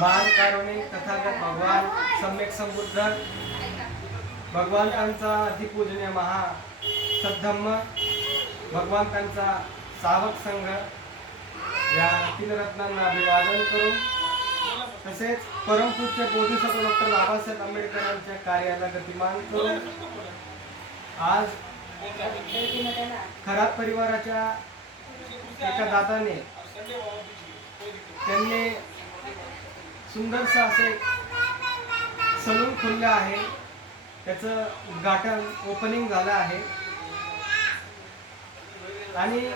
महान कारुणिक तथागत भगवान सम्यक संबुद्ध भगवंतांचा अधिपूजनीय महा सद्धम्म भगवंतांचा सावक संघ या तीन रत्नांना अभिवादन करून तसेच परमपूज्य बोधिसत्व डॉक्टर बाबासाहेब आंबेडकरांच्या कार्याला गतिमान करून आज खरात परिवाराच्या एका दादाने त्यांनी सुंदरसं असे सलून खोलले आहे. त्याचं उद्घाटन ओपनिंग झालं आहे आणि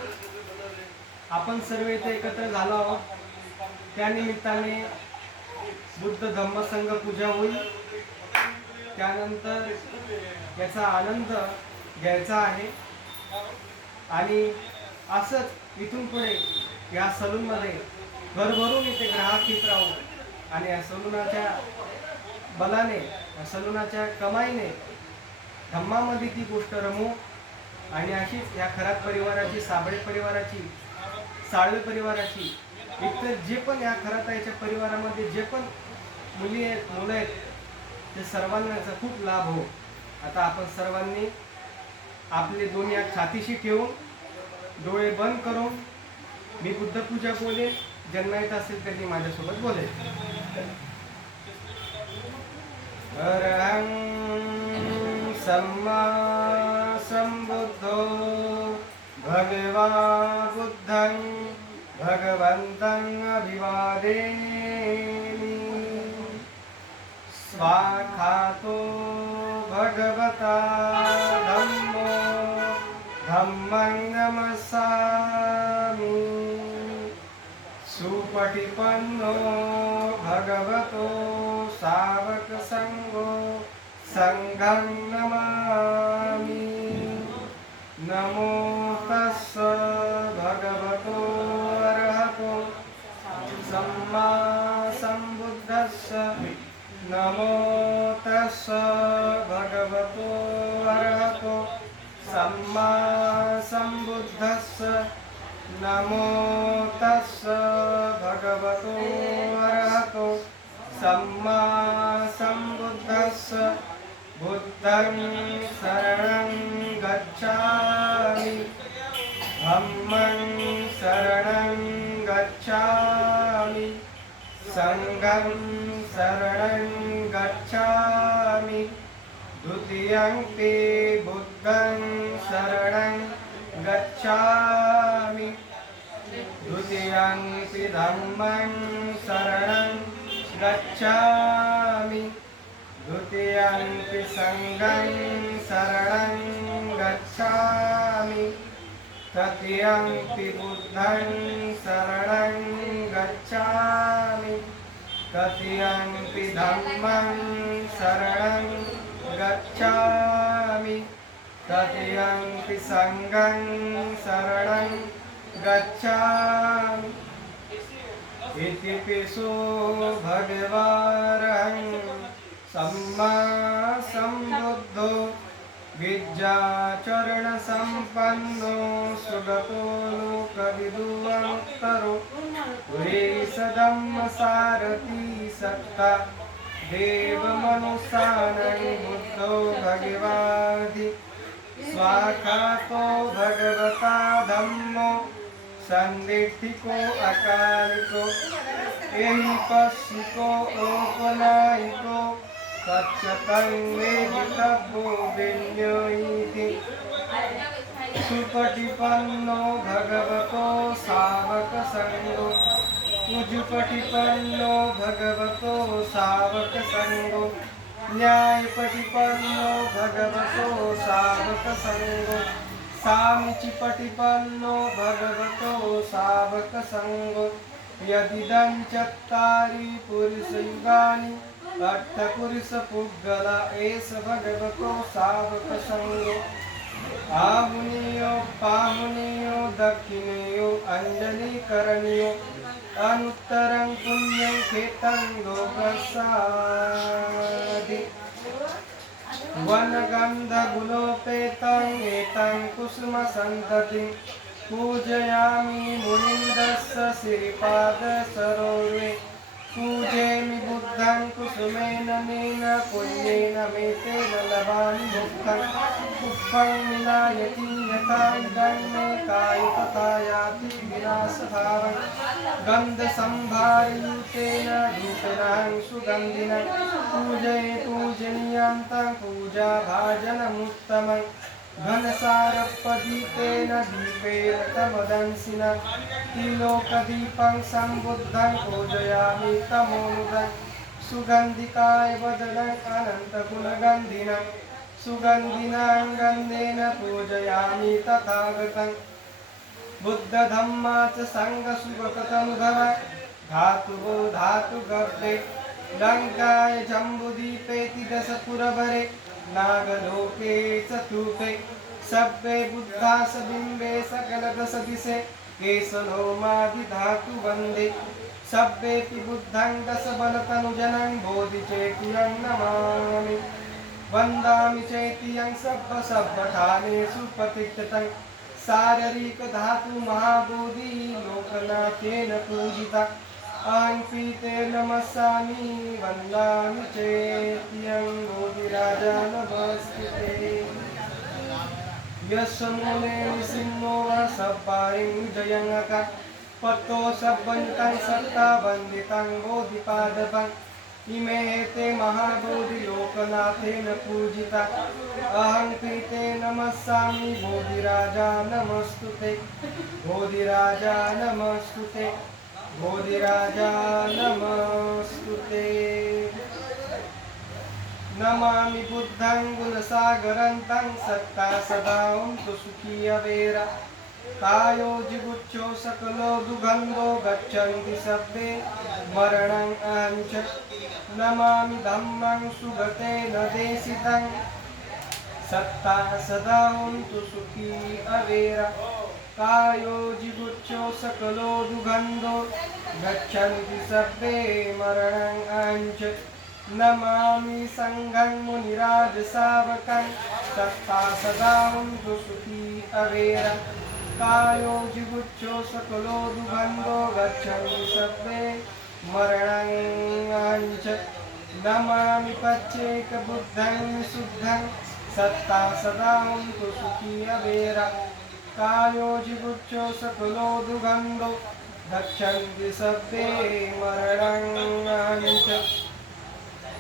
आपण सर्व इथे एकत्र झालो आहोत. त्यानिमित्ताने बुद्ध धम्म संघ पूजा होईल. त्यानंतर याचा आनंद घ्यायचा आहे आणि असंच इथून पुढे या सलूनमध्ये भरभरून इथे ग्राहक येत राहू आणि या सलूनाच्या बलाने या सलूनाच्या कमाईने धम्मामध्ये ती गोष्ट रमू आणि अशीच या खरात परिवाराची, साबळे परिवाराची, साळवे परिवाराची, इतर जे पण या खराताईच्या परिवारामध्ये जे पण मुली आहेत, मुलं आहेत, ते सर्वांना याचा खूप लाभ हो. आता आपण सर्वांनी आपले दोन्ही हात छातीशी ठेवून डोळे बंद करून मी बुद्धपूजा बोले. ज्यांना येत असेल त्यांनी माझ्यासोबत बोले. अरहं सम्मा संबुद्धो भगवा बुद्धं भगवन्तं अभिवादेमि. स्वाखातो भगवता धम्मो धम्मं नमस्सामि. सुपटिपन्नो भगवतो सावक संघो संघं नमामि. नमो तस्स भगवतो अरहतो सम्मा संबुद्धस्स. नमो तस्स भगवतो अरहतो सम्मा संबुद्धस्स. नमो तस्स भगवतो अरहतो सम्मा संबुद्धस्स. बुद्धं शरणं गच्छामि. धम्मं शरणं गच्छामि. संघं शरणं गच्छामि. द्वितीयंपि बुद्धं शरणं गच्छामि. द्वितीयंपि धम्मं शरणं गच्छामि. द्वितीयंपि संघं शरणं गच्छामि. तृतीयंपि बुद्धं शरणं गच्छामि. तृतीयंपि धम्मं शरणं गच्छामि. तृतीयंपि संघं शरणं गच्छामि. इतिपिसो भगवारहं सम्मा संबुद्धो विद्याचरणसम्पन्नो सुगतो लोकविदुवन्तरो. धम्मसारथी सत्ता देवमनुसानं बुद्धो भगवाधि. स्वाखातो भगवता धम्मो संदिठिको अकालिको. एहिपस्सिको औपनायिको कच्चतं वेदितव्यो विन्योइति. सुपटिपन्नो भगवतो सावक संघो. उजुपटिपन्नो भगवतो सावक संघो. न्यायपटिपन्नो भगवतो सावक संघो. सामीचिपटिपन्नो भगवतो सावक संघो. यदिदं चत्तारि पुरुषयुगानि अट्ठपुरुषपुद्गला एष भगवतो सावक संघो. आहुनीयो पाहुनीयो दक्षिणेयो अंजलिकरणीयो. अनुत्तरं पुण्यं खेतं लोकसादि. वनगन्धगुणोपेतं एतं कुसुमसन्ततिं पूजयामि मुनीन्द्रस्य श्रीपादसरोजे पूजयामि बुद्धं कुसुमेन मेन पुण्येन मेतेन लभामि मुक्तं पुष्पं विनायति यथा इदं मे काय तथा याति विनाशभावं गन्धसम्भारयुतेन धूपेन सुगन्धिनं पूजये पूजनीयं तं पूजाभाजनमुत्तमम् घनसारपदीपेन दीपेन तमदंसिना त्रिलोकदीपं सम्बुद्धं पूजयामि तमोनुदं सुगन्धिकाय वदनं अनन्तगुणगन्धिनं सुगन्धिनां गन्धेन पूजयामि तथागतं बुद्धधम्मा च सङ्गसुगतनुधव धातुवो धातुगर्भे लङ्काय जम्बुदीपेति दशपुरभरे नागलोके चतुर्थे सभ्ये बुद्धास बिम्बे सकलदश दिशे केशलोमादिधातु वन्दे सभ्येऽपि बुद्धं दशबलतनुजनं बोधिचेतियं नमामि वन्दामि चैतियं सब्बठानेषु प्रतिष्ठितं शारीरिकधातु महाबोधि लोकनाथेन पूजिता पीते नमस्सामि वन्दामि चेत्यं बोधिराजा नमस्ते यस्मूले निसिंहो सब्बारिं जयंका पत्तो सब्बन्तं सत्ता वन्दितं बोधिपादपं इमे ते महाबोधि लोकनाथेन पूजिता अहं पीते नमस्सामि बोधिराजा नमस्तुते बोधिराजा नमस्तुते बोधिराजा नमस्तुते नमामि बुद्धं गुणसागरन्तं सत्ता सदां तु सुखी अवेरा कायो जिगुच्छो सकलो दुगन्धो गच्छन्ति सब्बे मरणं अहं च नमामि धम्मं सुगतेन देशितं सत्ता सदां तु सुखी अवेरा कायो जिगुच्छो सकलो दुगन्धो गच्छन्ति सब्बे मरणं अहं नमामि संघं मुनिराजसावकं सत्ता सदां तु सुखी अवेरा कायो जिगुच्छो सकलो दुगन्धो गच्छन्ति सब्बे मरणं अहं नमामि पच्चेकबुद्धं शुद्धं सत्ता सदां तु सुखी अवेरा कायो जिगुच्छो सकलो दुगन्धो गच्छन्ति सब्बे मरणं अहं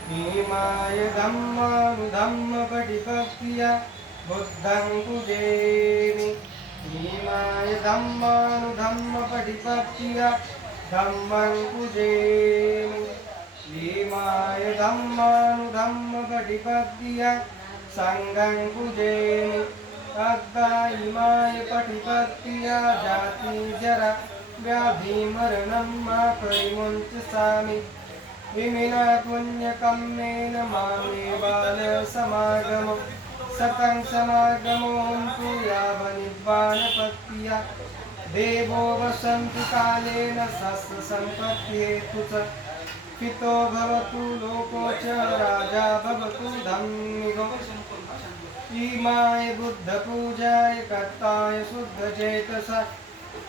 भीमाय धम्मानुधम्मपटिपक्रिया बुद्धं पूजयामि भीमाय धम्मानुधम्मपटिपक्रिया धम्मं पूजयामि भीमाय धम्मानुधम्मपटिपक्रिया संघं पूजयामि अद्दायिमाय पटिपक्रिया जाति जरा व्याधि मरणं मा परिमुञ्चसामि विमिना पुण्यकम्मेन मामे बालसमागमो सतं समागमोऽन्तु यावनिर्वाणपत्या देवो वसन्तु कालेन शस्त्रसम्पत्तिहेतु च पितो भवतु लोको च राजा भवतु धम्मिको इमाय बुद्धपूजाय कर्ताय शुद्धचेतसा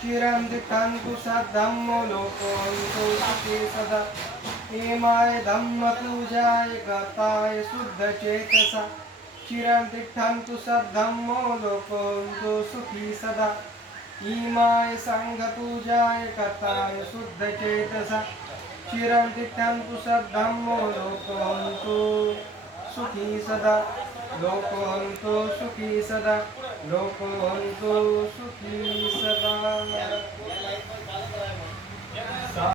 चिरं तिष्ठन्तु सद्धम्मो लोकोऽन्तो सुखे सदा इमाय धम्मपूजाय कर्ताय शुद्धचेतसा चिरं तिष्ठन्तु सद्धम्मो लोकोऽन्तो सुखी सदा इमाय संघपूजाय कर्ताय शुद्धचेतसा चिरं तिष्ठन्तु सद्धम्मो लोकोऽन्तो सुखी सदा लोकोऽन्तो सुखी सदा लोकोऽन्तो सुखी